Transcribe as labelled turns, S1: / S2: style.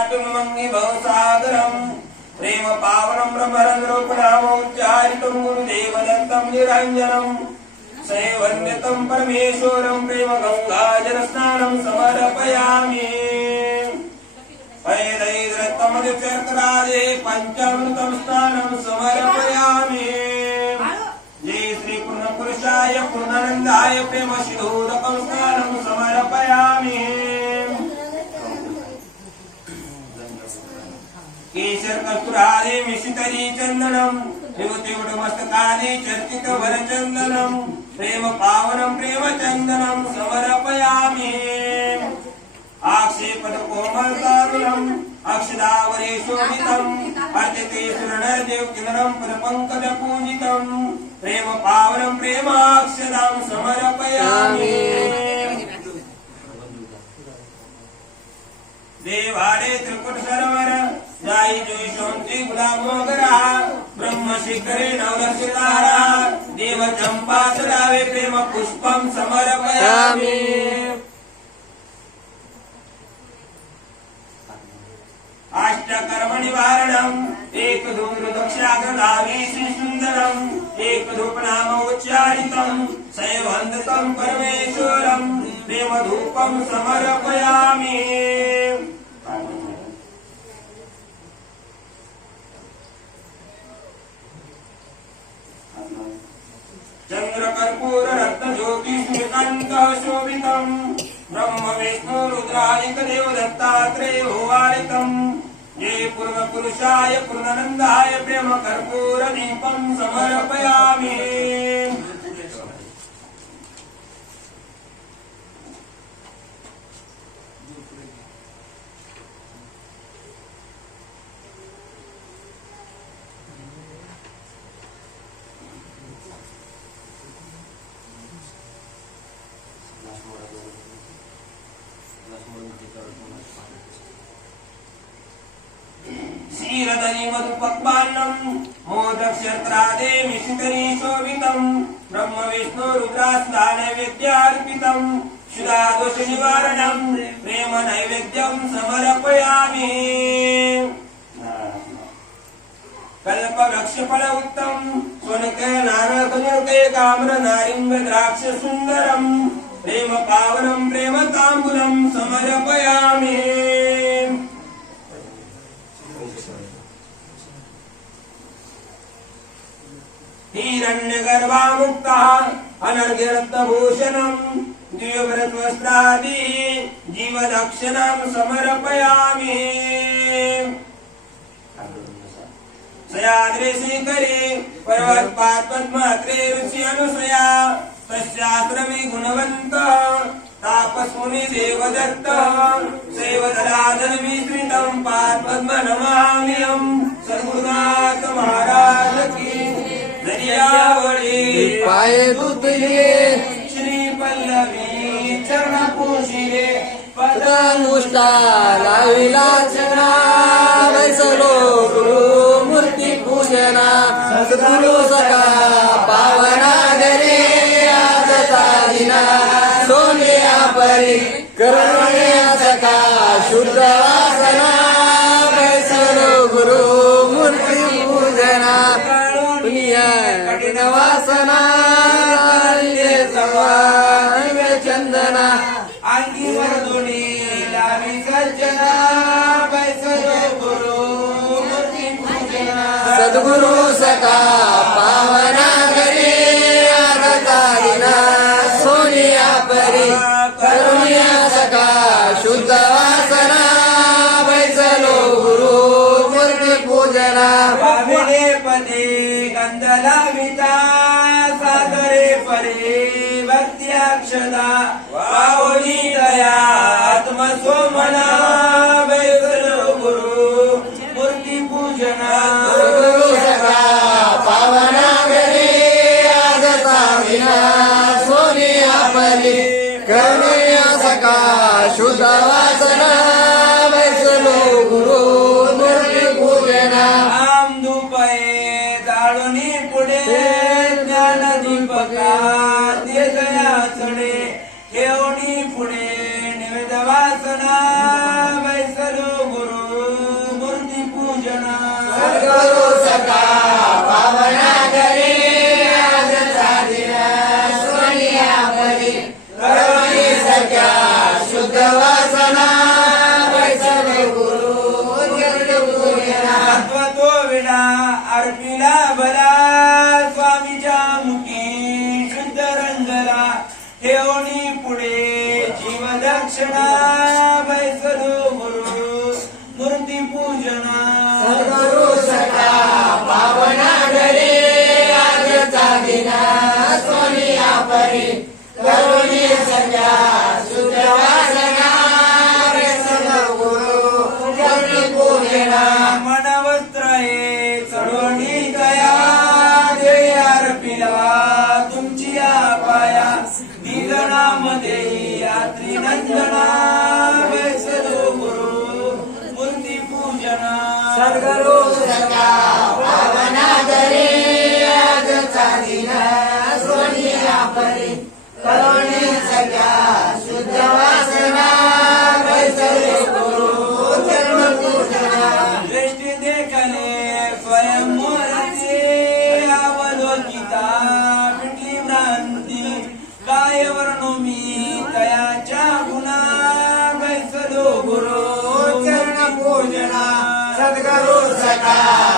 S1: నాటుమన్వి భవసాదరం ప్రేమ పావనం బ్రహ్మరంధ్రోపనామోచ్చారితం గురుదేవదత్తం నిరంజనం. సైవన్యతం పరమేశ్వరం ప్రేమ గంగాజల స్నానం సమర్పయామి. పైరైరత్తమది చర్కరాజే పంచామృతం స్నానం సమర్పయామి. జై శ్రీ పూర్ణ పురుషాయ ప్రేమ శిరోదకం స్నానం చింతని చందనం యువతివుడు మస్తకాని చర్చిత వర చందనం ప్రేమ పావనం ప్రేమ చందనం సమర్పయామి. ఆక్షేపణ కోమల్తారుణం అక్షదావరే శోభితం అర్చతే సురణర్దేవ్ కిరణం పురపంకజ పూజితం ప్రేమ పావనం ప్రేమాక్షదం సమర్పయామి. దేవాడే త్రిపుట సరవర जाई जोई शांती गुलाब मोगरा ब्रह्म शिखरे नवरसितारा देव चंपा चढावे प्रेम पुष्पम समर्पयामि। अष्टकर्म निवारणम् एक धूम्र दक्षाग्रदावी सुन्दरम् एक धूप नाम उच्चारितम् सैवन्दतम् परमेश्वरम् प्रेम धूपम् समर्पयामि। स्मृतन्तः शोभितम् ब्रह्म विष्णु रुद्रायक देव दत्तात्रेय होवारितम् ये पूर्वपुरुषाय पूर्णानन्दाय प्रेम कर्पूर दीपम् समर्पयामि ीरदयीवतु पद्मान्नम् मोदक्षत्रादे शितरीशोभितम् ब्रह्म विष्णो रुत्रास्था नैवेद्यार्पितम् प्रेम नैवेद्यम् समर्पयामि कल्परक्षफल उक्तम् शोनक काम्र नारिङ्ग द्राक्ष सुन्दरम् प्रेम पावनम् प्रेम ताम्बुलम् समर्पयामि. हिरण्यगर्भामुक्तः अनर्घ्यरत्नभूषणम् दिव्यव्रतवस्त्रादि जीवदक्षिणाम् समर्पयामि. सयाद्रे श्रीकरे पर्वत्पात्पद्मात्रे रुचि अनुसया। तस्याश्रमे गुणवन्त तापस्मुनि देवदत्त सेवदराधन विस्तृतम् पात्पद्म नमाम्यहम् सद्गुरुनाथ महाराज की दर्यावळी।
S2: पाय धुतले
S1: श्री पल्लवी चरण पोशिले पद
S2: नुष्टा लाविला चरणा। वैसलो गुरु मूर्ती पूजना। सद्गुरु वासना चंदना
S1: अंगी वरदुनी लावी सज्जना बैसलो गुरु
S2: सद्गुरु सका पावना गरे आरता दिना सोनिया परी करुण्या सका शुद्ध वासना बैसलो गुरु मूर्ती पूजना।
S1: पदे गंधलाविता सागरे परे भक्त्याक्षदा अक्षदा पावनी दया आत्मस्वमना बैसलो गुरु मूर्ती पूजना।
S2: गुरु सका पावना गरे आरता सोनिया परी करुण्या सका शुद्ध
S1: ठेवणी पुढे
S3: नामदेही रात्री नंदना वैसलो गुरु मूर्ती पूजना।
S4: सद्गुरु 감사합니다.